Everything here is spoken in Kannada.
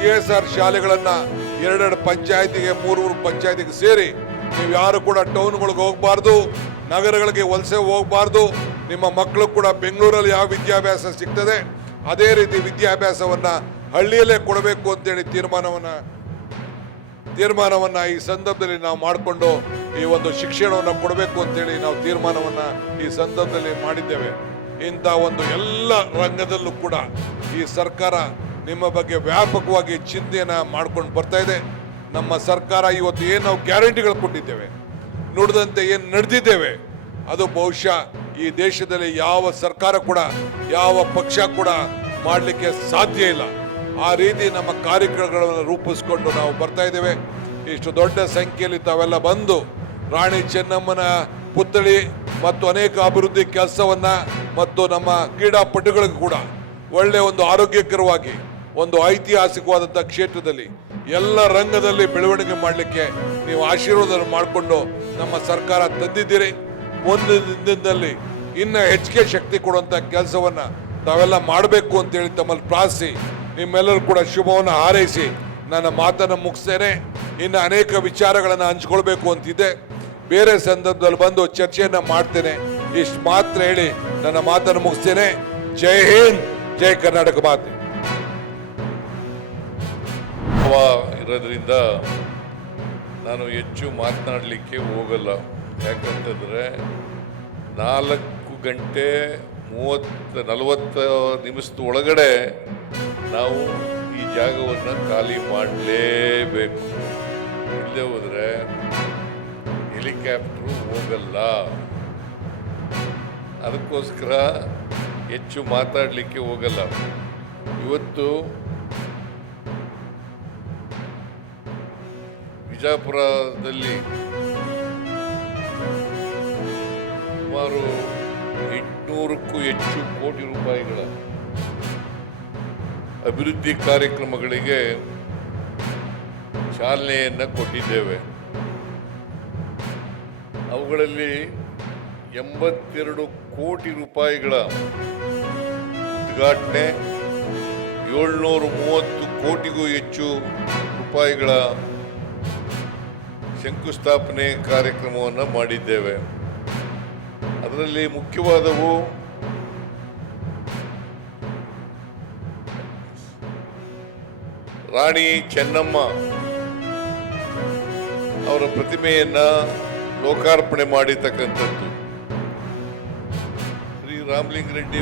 CSR ಶಾಲೆಗಳನ್ನ 2 ಪಂಚಾಯತಿಗೆ 3 ಪಂಚಾಯತಿಗೆ ಸೇರಿ ನೀವು ಯಾರು ಕೂಡ ಟೌನ್ಗಳಿಗೆ ಹೋಗಬಾರ್ದು, ನಗರಗಳಿಗೆ ವಲಸೆ ಹೋಗಬಾರ್ದು. ನಿಮ್ಮ ಮಕ್ಕಳು ಕೂಡ ಬೆಂಗಳೂರಲ್ಲಿ ಯಾವ ವಿದ್ಯಾಭ್ಯಾಸ ಸಿಗ್ತದೆ ಅದೇ ರೀತಿ ವಿದ್ಯಾಭ್ಯಾಸವನ್ನ ಹಳ್ಳಿಯಲ್ಲೇ ಕೊಡಬೇಕು ಅಂತೇಳಿ ತೀರ್ಮಾನವನ್ನ ಈ ಸಂದರ್ಭದಲ್ಲಿ ನಾವು ಮಾಡಿಕೊಂಡು ಈ ಒಂದು ಶಿಕ್ಷಣವನ್ನು ಕೊಡಬೇಕು ಅಂತೇಳಿ ನಾವು ತೀರ್ಮಾನವನ್ನ ಈ ಸಂದರ್ಭದಲ್ಲಿ ಮಾಡಿದ್ದೇವೆ. ಇಂಥ ಒಂದು ಎಲ್ಲ ರಂಗದಲ್ಲೂ ಕೂಡ ಈ ಸರ್ಕಾರ ನಿಮ್ಮ ಬಗ್ಗೆ ವ್ಯಾಪಕವಾಗಿ ಚಿಂತೆಯನ್ನ ಮಾಡ್ಕೊಂಡು ಬರ್ತಾ ಇದೆ. ನಮ್ಮ ಸರ್ಕಾರ ಇವತ್ತು ಏನು ನಾವು ಗ್ಯಾರಂಟಿಗಳು ಕೊಟ್ಟಿದ್ದೇವೆ, ನುಡಿದಂತೆ ಏನು ನಡೆದಿದ್ದೇವೆ, ಅದು ಬಹುಶಃ ಈ ದೇಶದಲ್ಲಿ ಯಾವ ಸರ್ಕಾರ ಕೂಡ ಯಾವ ಪಕ್ಷ ಕೂಡ ಮಾಡಲಿಕ್ಕೆ ಸಾಧ್ಯ ಇಲ್ಲ. ಆ ರೀತಿ ನಮ್ಮ ಕಾರ್ಯಕ್ರಮಗಳನ್ನು ರೂಪಿಸ್ಕೊಂಡು ನಾವು ಬರ್ತಾ ಇದ್ದೇವೆ. ಇಷ್ಟು ದೊಡ್ಡ ಸಂಖ್ಯೆಯಲ್ಲಿ ತಾವೆಲ್ಲ ಬಂದು ರಾಣಿ ಚೆನ್ನಮ್ಮನ ಪುತ್ಥಳಿ ಮತ್ತು ಅನೇಕ ಅಭಿವೃದ್ಧಿ ಕೆಲಸವನ್ನ ಮತ್ತು ನಮ್ಮ ಕ್ರೀಡಾಪಟುಗಳಿಗೂ ಕೂಡ ಒಳ್ಳೆಯ ಒಂದು ಆರೋಗ್ಯಕರವಾಗಿ ಒಂದು ಐತಿಹಾಸಿಕವಾದಂಥ ಕ್ಷೇತ್ರದಲ್ಲಿ ಎಲ್ಲ ರಂಗದಲ್ಲಿ ಬೆಳವಣಿಗೆ ಮಾಡಲಿಕ್ಕೆ ನೀವು ಆಶೀರ್ವಾದ ಮಾಡಿಕೊಂಡು ನಮ್ಮ ಸರ್ಕಾರ ತಂದಿದ್ದೀರಿ. ಮುಂದಿನ ದಿನದಲ್ಲಿ ಇನ್ನು ಹೆಚ್ಚಿಗೆ ಶಕ್ತಿ ಕೊಡುವಂಥ ಕೆಲಸವನ್ನ ತಾವೆಲ್ಲ ಮಾಡಬೇಕು ಅಂತೇಳಿ ತಮ್ಮಲ್ಲಿ ಪ್ರಾರ್ಥಿಸಿ ನಿಮ್ಮೆಲ್ಲರೂ ಕೂಡ ಶುಭವನ್ನು ಹಾರೈಸಿ ನನ್ನ ಮಾತನ್ನು ಮುಗಿಸ್ತೇನೆ. ಇನ್ನು ಅನೇಕ ವಿಚಾರಗಳನ್ನು ಹಂಚ್ಕೊಳ್ಬೇಕು ಅಂತಿದೆ, ಬೇರೆ ಸಂದರ್ಭದಲ್ಲಿ ಬಂದು ಚರ್ಚೆಯನ್ನು ಮಾಡ್ತೇನೆ. ಇಷ್ಟು ಮಾತ್ರ ಹೇಳಿ ನನ್ನ ಮಾತನ್ನು ಮುಗಿಸ್ತೇನೆ. ಜೈ ಹಿಂದ್, ಜೈ ಕರ್ನಾಟಕ ಮಾತೆ. ಇರೋದ್ರಿಂದ ನಾನು ಹೆಚ್ಚು ಮಾತನಾಡಲಿಕ್ಕೆ ಹೋಗಲ್ಲ. ಯಾಕಂತಂದರೆ 4:40 ನಿಮಿಷದ ಒಳಗಡೆ ನಾವು ಈ ಜಾಗವನ್ನು ಖಾಲಿ ಮಾಡಲೇಬೇಕು. ಇಲ್ಲದೆ ಹೋದರೆ ಹೆಲಿಕಾಪ್ಟ್ರು ಹೋಗಲ್ಲ. ಅದಕ್ಕೋಸ್ಕರ ಹೆಚ್ಚು ಮಾತಾಡಲಿಕ್ಕೆ ಹೋಗಲ್ಲ. ಇವತ್ತು ವಿಜಯಪುರದಲ್ಲಿ ಸುಮಾರು 800ಕ್ಕೂ ಹೆಚ್ಚು ಕೋಟಿ ರೂಪಾಯಿಗಳ ಅಭಿವೃದ್ಧಿ ಕಾರ್ಯಕ್ರಮಗಳಿಗೆ ಚಾಲನೆಯನ್ನು ಕೊಟ್ಟಿದ್ದೇವೆ. ಅವುಗಳಲ್ಲಿ 82 ಕೋಟಿ ರೂಪಾಯಿಗಳ ಉದ್ಘಾಟನೆ, 730 ಕೋಟಿಗೂ ಹೆಚ್ಚು ರೂಪಾಯಿಗಳ ಶಂಕುಸ್ಥಾಪನೆ ಕಾರ್ಯಕ್ರಮವನ್ನು ಮಾಡಿದ್ದೇವೆ. ಅದರಲ್ಲಿ ಮುಖ್ಯವಾದವು ರಾಣಿ ಚೆನ್ನಮ್ಮ ಅವರ ಪ್ರತಿಮೆಯನ್ನ ಲೋಕಾರ್ಪಣೆ ಮಾಡಿರ್ತಕ್ಕಂಥದ್ದು. ಶ್ರೀ ರಾಮಲಿಂಗ ರೆಡ್ಡಿ